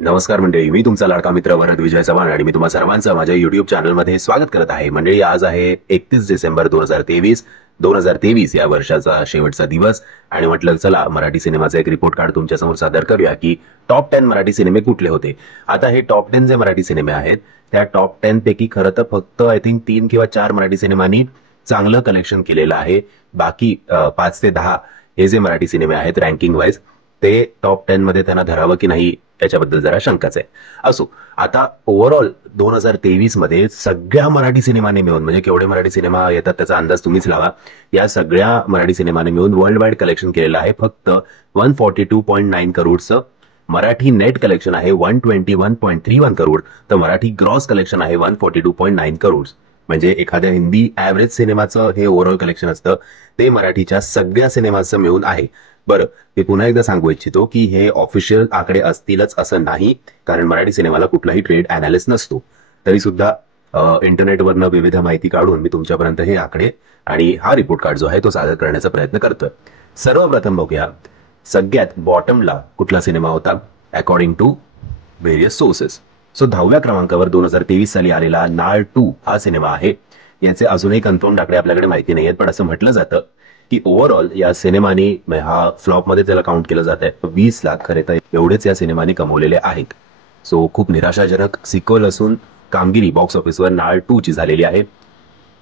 नमस्कार मंडळी, मी तुमचा लाडका मित्र वरद विजय चव्हाण आणि मी तुम्हा सर्वांचं माझ्या युट्यूब चॅनलमध्ये स्वागत करत आहे. मंडळी, आज आहे 31 डिसेंबर 2023 या वर्षाचा शेवटचा दिवस आणि म्हटलं चला मराठी सिनेमाचा एक रिपोर्ट कार्ड तुमच्यासमोर सादर करूया की टॉप 10 मराठी सिनेमे कुठले होते. आता हे टॉप 10 जे मराठी सिनेमे आहेत त्या टॉप 10 पैकी खरं तर फक्त आय थिंक 3 किंवा 4 मराठी सिनेमांनी चांगलं कलेक्शन केलेलं आहे. बाकी 5 ते 10 हे जे मराठी सिनेमे आहेत रँकिंग वाईज ते टॉप 10 मध्ये त्यांना धरावं की नाही याच्याबद्दल जरा शंकाच आहे. असो, आता ओव्हरऑल 2023 मध्ये सगळ्या मराठी सिनेमाने मिळून, म्हणजे केवढे मराठी सिनेमा येतात त्याचा अंदाज तुम्हीच लावा, या सगळ्या मराठी सिनेमाने मिळून वर्ल्ड वाईड कलेक्शन केलेलं आहे फक्त 142.9 करोडचं. मराठी नेट कलेक्शन आहे 121.31 करोड, तर मराठी ग्रॉस कलेक्शन आहे 142.9 करोड. म्हणजे एखाद्या हिंदी ऍव्हरेज सिनेमाचं हे ओव्हरऑल कलेक्शन असतं ते मराठीच्या सगळ्या सिनेमाचं मिळून आहे. बरं, मी पुन्हा एकदा सांगू इच्छितो की हे ऑफिशियल आकडे असतीलच असं नाही, कारण मराठी सिनेमाला कुठलाही ट्रेड अनालिस्ट नसतो. तरी सुद्धा इंटरनेटवरनं विविध माहिती काढून मी तुमच्यापर्यंत हे आकडे आणि हा रिपोर्ट कार्ड जो आहे तो सादर करण्याचा प्रयत्न करतोय. सर्वप्रथम बघूया सगळ्यात बॉटमला कुठला सिनेमा होता according to various sources. So 10व्या क्रमांकावर 2023 साली आलेला नाळ 2 हा सिनेमा आहे. याचे अजूनही कन्फर्म आकडे आपल्याकडे माहिती नाहीयेत, पण असं म्हटलं जातं की ओव्हरऑल या सिनेमाने, हा फ्लॉप मध्ये त्याला काउंट केलं जात आहे, 20 लाख खरे तर एवढेच या सिनेमाने कमवलेले आहेत. सो खूप निराशाजनक सिक्वल असून कामगिरी बॉक्स ऑफिसवर नाळ 2 ची झालेली आहे.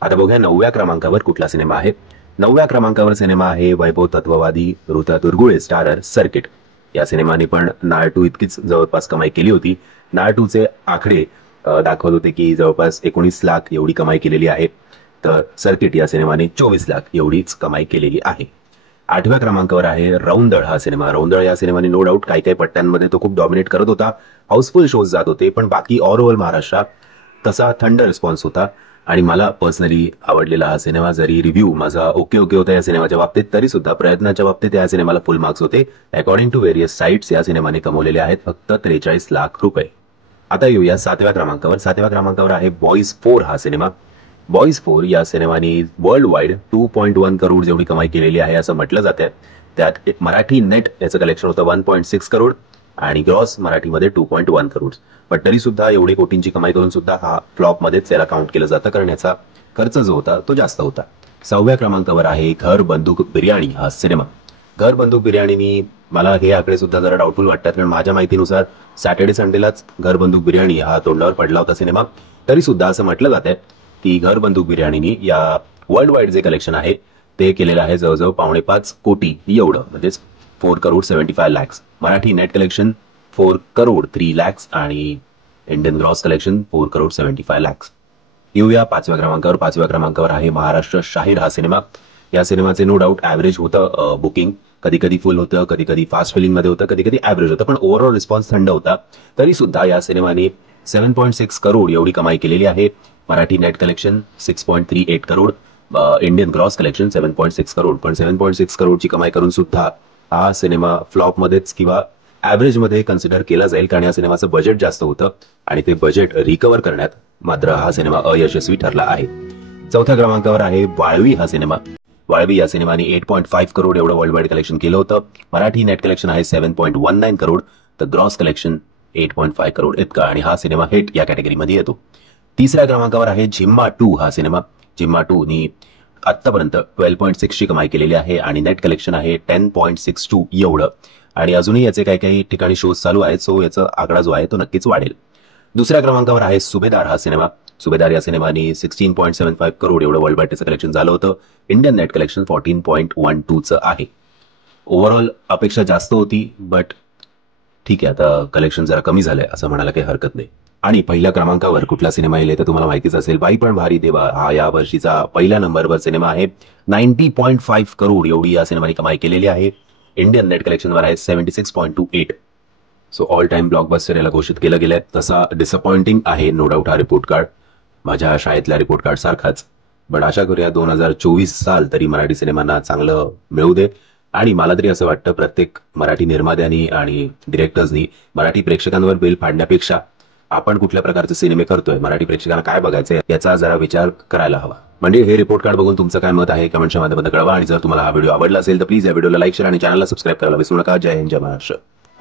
आता बघूया 9व्या क्रमांकावर कुठला सिनेमा आहे. 9व्या क्रमांकावर सिनेमा आहे वैभव तत्ववादी ऋता दुर्गुळे स्टारर सर्किट. या सिनेमाने पण नाळ 2 इतकीच जवळपास कमाई केली होती. नाळ 2 चे आकडे दाखवत होते की जवळपास 19 लाख एवढी कमाई केलेली आहे, तर सर्किट या सिनेमाने 24 लाख एवढीच कमाई केलेली आहे. 8व्या क्रमांकावर आहे रौंदळ हा सिनेमा. रौंदळ या सिनेमाने नो डाऊट काही काही पट्ट्यांमध्ये तो खूप डॉमिनेट करत होता, हाऊसफुल शोज जात होते, पण बाकी ऑल ओव्हर महाराष्ट्रात तसा थंड रिस्पॉन्स होता. आणि मला पर्सनली आवडलेला हा सिनेमा, जरी रिव्ह्यू माझा ओके होता या सिनेमाच्या बाबतीत, तरी सुद्धा प्रयत्नाच्या बाबतीत या सिनेमाला फुल मार्क्स होते. अकॉर्डिंग टू व्हेरियस साइट्स या सिनेमाने कमवलेले आहेत फक्त 43 लाख रुपये. आता येऊया 7व्या क्रमांकावर. 7व्या क्रमांकावर आहे बॉईज 4 हा सिनेमा. बॉईज 4 या सिनेमाने वर्ल्ड वाईड 2.1 करोड एवढी कमाई केलेली आहे असं म्हटलं जातं. त्यात मराठी नेट याचं कलेक्शन होतं 1.6 करोड आणि ग्रॉस मराठीमध्ये 2.1 करोड. पण तरी सुद्धा एवढी कोटींची कमाई करून सुद्धा हा फ्लॉप मध्येच त्याला काउंट केलं जातं, कारण याचा खर्च जो होता तो जास्त होता. 6व्या क्रमांकावर आहे घर बंदूक बिर्याणी हा सिनेमा. घर बंदूक बिर्याणीनी मला हे आकडे सुद्धा जरा डाऊटफुल वाटतात, कारण माझ्या माहितीनुसार सॅटर्डे संडेलाच घर बंदूक बिर्याणी हा तोंडावर पडला होता सिनेमा. तरी सुद्धा असं म्हटलं जातंय की घर बंदूक बिर्याणीनी या वर्ल्ड वाईड जे कलेक्शन आहे ते केलेलं आहे जवळजवळ 5.5 कोटी एवढं, म्हणजेच 4 करोड 75 लॅक्स. मराठी नेट कलेक्शन 4 करोड 3 लॅक्स आणि Indian gross collection 4 crore 75 lakhs. येऊया 5व्या क्रमांकावर. 5व्या क्रमांकावर आहे महाराष्ट्र शाहीर हा सिनेमा. या सिनेमाचे नो डाऊट ऍव्हरेज होतं बुकिंग, कधी कधी फुल होतं, कधी कधी फास्ट फिलिंग मध्ये होतं, कधी कधी ऍव्हरेज होतं, पण ओव्हरऑल रिस्पॉन्स थंड होता. तरी सुद्धा या सिनेमाने 7.6 करोड एवढी कमाई केलेली आहे. Marathi net collection 6.38 crore, Indian gross collection 7.6 crore. पण 7.6 करोडची कमाई करून सुद्धा हा सिनेमा फ्लॉप मध्येच किंवा ऍव्हरेज मध्ये कन्सिडर केला जाईल, कारण या सिनेमाचं बजेट जास्त होतं आणि ते बजेट रिकव्हर करण्यात मात्र हा सिनेमा अयशस्वी ठरला आहे. 4थ्या क्रमांकावर आहे वाळवी हा सिनेमा. वाळवी या सिनेमाने 8.5 करोड एवढं वर्ल्ड वाईड कलेक्शन केलं होतं. मराठी नेट कलेक्शन आहे 7.19 करोड, तर ग्रॉस कलेक्शन 8.5 करोड इतका, आणि हा सिनेमा हिट या कॅटेगरीमध्ये येतो. 3ऱ्या क्रमांकावर आहे झिम्मा 2 हा सिनेमा. झिम्मा 2 नी आतापर्यंत 12.6 ची कमाई केलेली आहे आणि नेट कलेक्शन आहे 10.62 एवढं, आणि अजूनही याचे काही काही ठिकाणी शोज चालू आहेत, सो याचा आकडा जो आहे तो नक्कीच वाढेल. 2ऱ्या क्रमांकावर आहे सुभेदार हा सिनेमा. सुभेदार या सिनेमाने 16.75 करोड एवढं वर्ल्ड वाईड त्याचं कलेक्शन झालं होतं. इंडियन नेट कलेक्शन 14.12 आहे. ओव्हरऑल अपेक्षा जास्त होती, बट ठीक आहे, आता कलेक्शन जरा कमी झालंय असं म्हणायला काही हरकत नाही. आणि पहिल्या क्रमांकावर कुठला सिनेमा येईल तर तुम्हाला माहितीच असेल, बाई पण भारी देवा हा या वर्षीचा पहिल्या नंबरवर सिनेमा आहे. 90.5 करोड एवढी या सिनेमाने कमाई केलेली आहे. इंडियन नेट कलेक्शनवर आहे 76.28. सो ऑल टाइम ब्लॉकबस्टर याला घोषित केलं गेलंय. तसा डिसअपॉइंटिंग आहे नो डाऊट हा रिपोर्ट कार्ड, माझ्या शाळेतल्या रिपोर्ट कार्ड सारखाच. पण आशा करूया 2024 साल तरी मराठी सिनेमांना चांगलं मिळू दे. आणि मला तरी असं वाटतं प्रत्येक मराठी निर्मात्यांनी आणि डिरेक्टर्सनी मराठी प्रेक्षकांवर बेल फाडण्यापेक्षा आपण कुठल्या प्रकारचे सिनेमे करतोय, मराठी प्रेक्षकांना काय बघायचंय याचा जरा विचार करायला हवा. म्हणजे हे रिपोर्ट कार्ड बघून तुमचं काय मत आहे कमेंटच्या माध्यमातून कळवा. आणि जर तुम्हाला हा व्हिडिओ आवडला असेल तर प्लीज या व्हिडिओला लाईक, शेअर आणि चॅनलला सबस्क्राईब करायला विसरू नका. जय हिंद, जय महाराष्ट्र.